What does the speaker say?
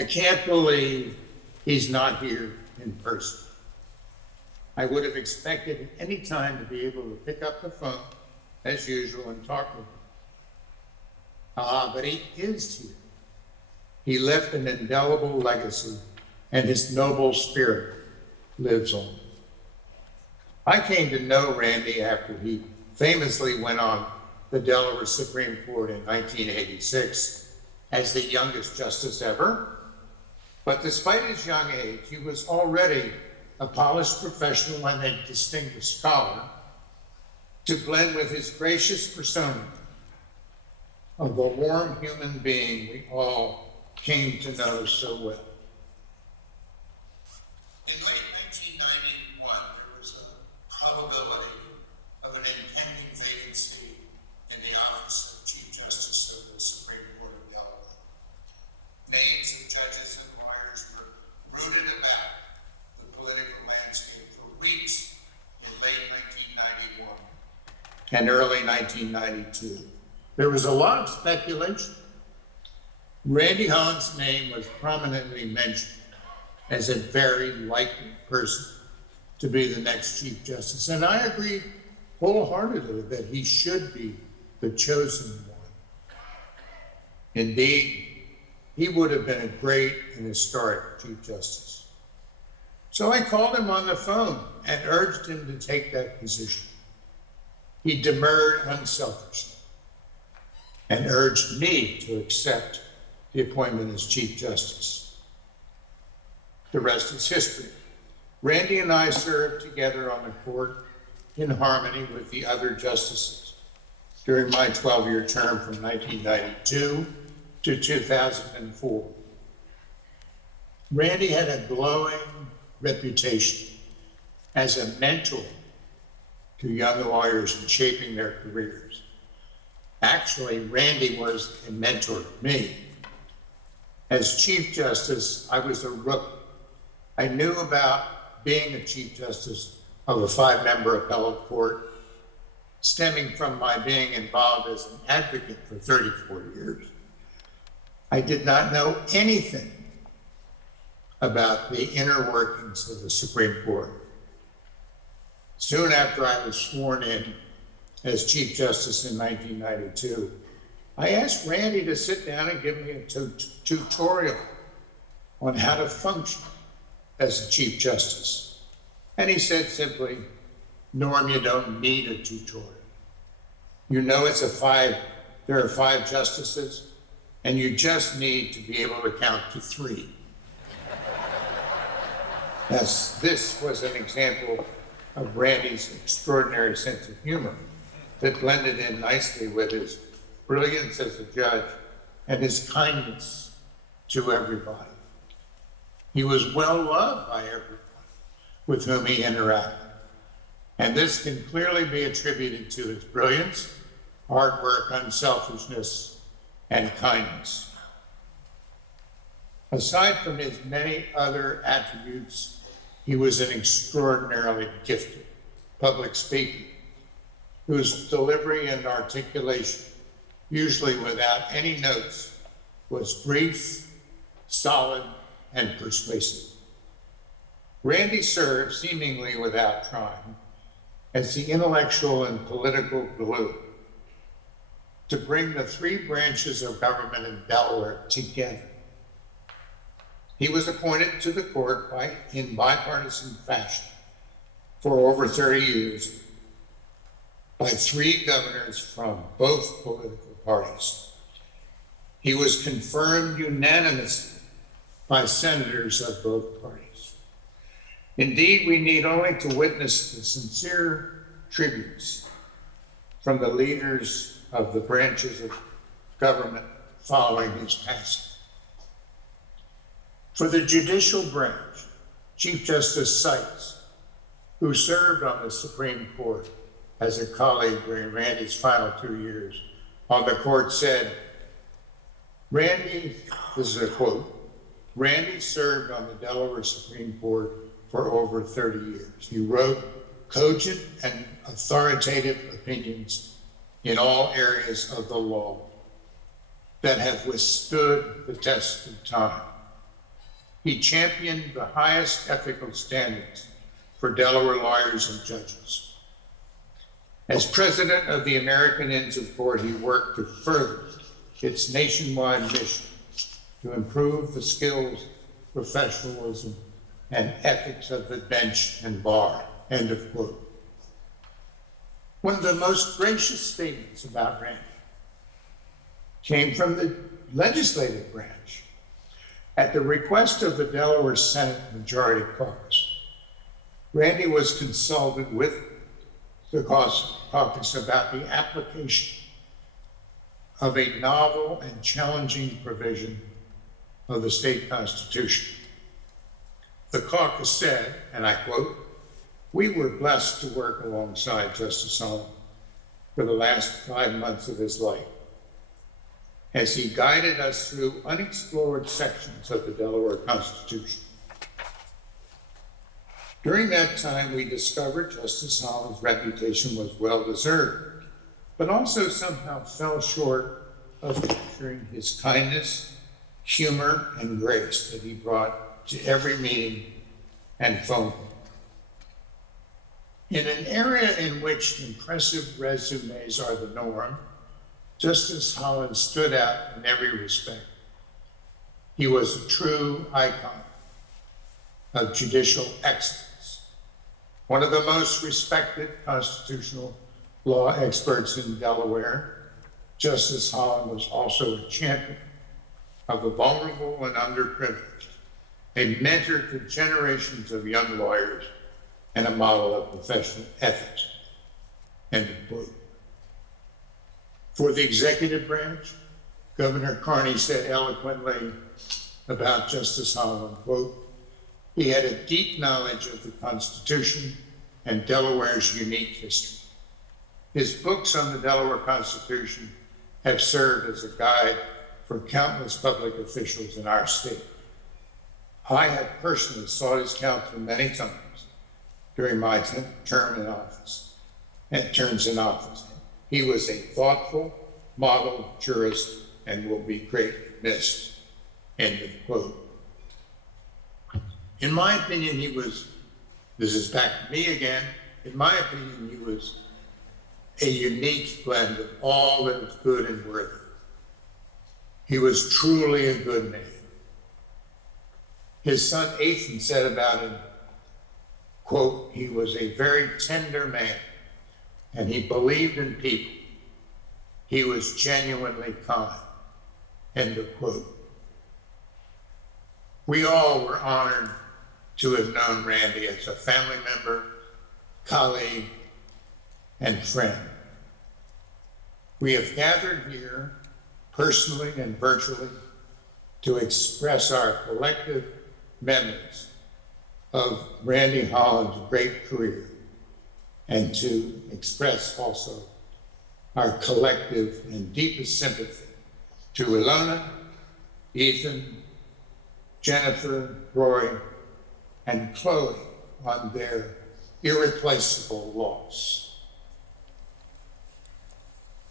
I can't believe he's not here in person. I would have expected at any time to be able to pick up the phone as usual and talk with him. But he is here. He left an indelible legacy, and his noble spirit lives on. I came to know Randy after he famously went on the Delaware Supreme Court in 1986 as the youngest justice ever. But despite his young age, he was already a polished professional and a distinguished scholar to blend with his gracious persona of the warm human being we all came to know so well. In late 1991, there was a probability of an impending vacancy in the office of Chief Justice of the Supreme Court of Delaware. Names of judges and lawyers were rooted about the political landscape for weeks in late 1991 and early 1992. There was a lot of speculation. Randy Holland's name was prominently mentioned as a very likely person to be the next Chief Justice. And I agree wholeheartedly that he should be the chosen one. Indeed, he would have been a great and historic Chief Justice. So I called him on the phone and urged him to take that position. He demurred unselfishly and urged me to accept the appointment as Chief Justice. The rest is history. Randy and I served together on the court in harmony with the other justices during my 12-year term from 1992 to 2004. Randy had a glowing reputation as a mentor to young lawyers in shaping their careers. Actually, Randy was a mentor to me. As Chief Justice, I was a rookie. I knew about being a Chief Justice of a 5-member appellate court, stemming from my being involved as an advocate for 34 years. I did not know anything about the inner workings of the Supreme Court. Soon after I was sworn in as Chief Justice in 1992, I asked Randy to sit down and give me a tutorial on how to function as a Chief Justice. And he said simply, Norm, you don't need a tutorial. You know there are 5 justices, and you just need to be able to count to 3. This was an example of Randy's extraordinary sense of humor that blended in nicely with his brilliance as a judge and his kindness to everybody. He was well loved by everyone with whom he interacted. And this can clearly be attributed to his brilliance, hard work, unselfishness, and kindness. Aside from his many other attributes, he was an extraordinarily gifted public speaker whose delivery and articulation, usually without any notes, was brief, solid, and persuasive. Randy served, seemingly without trying, as the intellectual and political glue to bring the 3 branches of government in Delaware together. He was appointed to the court in bipartisan fashion for over 30 years by 3 governors from both political parties. He was confirmed unanimously by senators of both parties. Indeed, we need only to witness the sincere tributes from the leaders of the branches of government following his passing. For the judicial branch, Chief Justice Sykes, who served on the Supreme Court as a colleague during Randy's final 2 years on the court, said, Randy, this is a quote, Randy served on the Delaware Supreme Court for over 30 years. He wrote cogent and authoritative opinions in all areas of the law that have withstood the test of time. He championed the highest ethical standards for Delaware lawyers and judges. As president of the American Inns of Court, he worked to further its nationwide mission to improve the skills, professionalism, and ethics of the bench and bar, end of quote. One of the most gracious statements about Randy came from the legislative branch. At the request of the Delaware Senate Majority Caucus, Randy was consulted with the caucus about the application of a novel and challenging provision of the state constitution. The caucus said, and I quote, "We were blessed to work alongside Justice Holland for the last 5 months of his life as he guided us through unexplored sections of the Delaware Constitution. During that time, we discovered Justice Holland's reputation was well-deserved, but also somehow fell short of capturing his kindness, humor, and grace that he brought to every meeting and phone call. In an area in which impressive resumes are the norm, Justice Holland stood out in every respect. He was a true icon of judicial excellence. One of the most respected constitutional law experts in Delaware, Justice Holland was also a champion of the vulnerable and underprivileged, a mentor to generations of young lawyers, and a model of professional ethics, end of quote. For the executive branch, Governor Carney said eloquently about Justice Holland, quote, "He had a deep knowledge of the Constitution and Delaware's unique history. His books on the Delaware Constitution have served as a guide for countless public officials in our state. I have personally sought his counsel many times during my terms in office. He was a thoughtful, model jurist and will be greatly missed," end of quote. In my opinion, this is back to me again, in my opinion, he was a unique blend of all that was good and worthy. He was truly a good man. His son Ethan said about him, quote, "He was a very tender man and he believed in people. He was genuinely kind," end of quote. We all were honored to have known Randy as a family member, colleague, and friend. We have gathered here, personally and virtually, to express our collective memories of Randy Holland's great career and to express also our collective and deepest sympathy to Ilona, Ethan, Jennifer, Roy, and Chloe on their irreplaceable loss.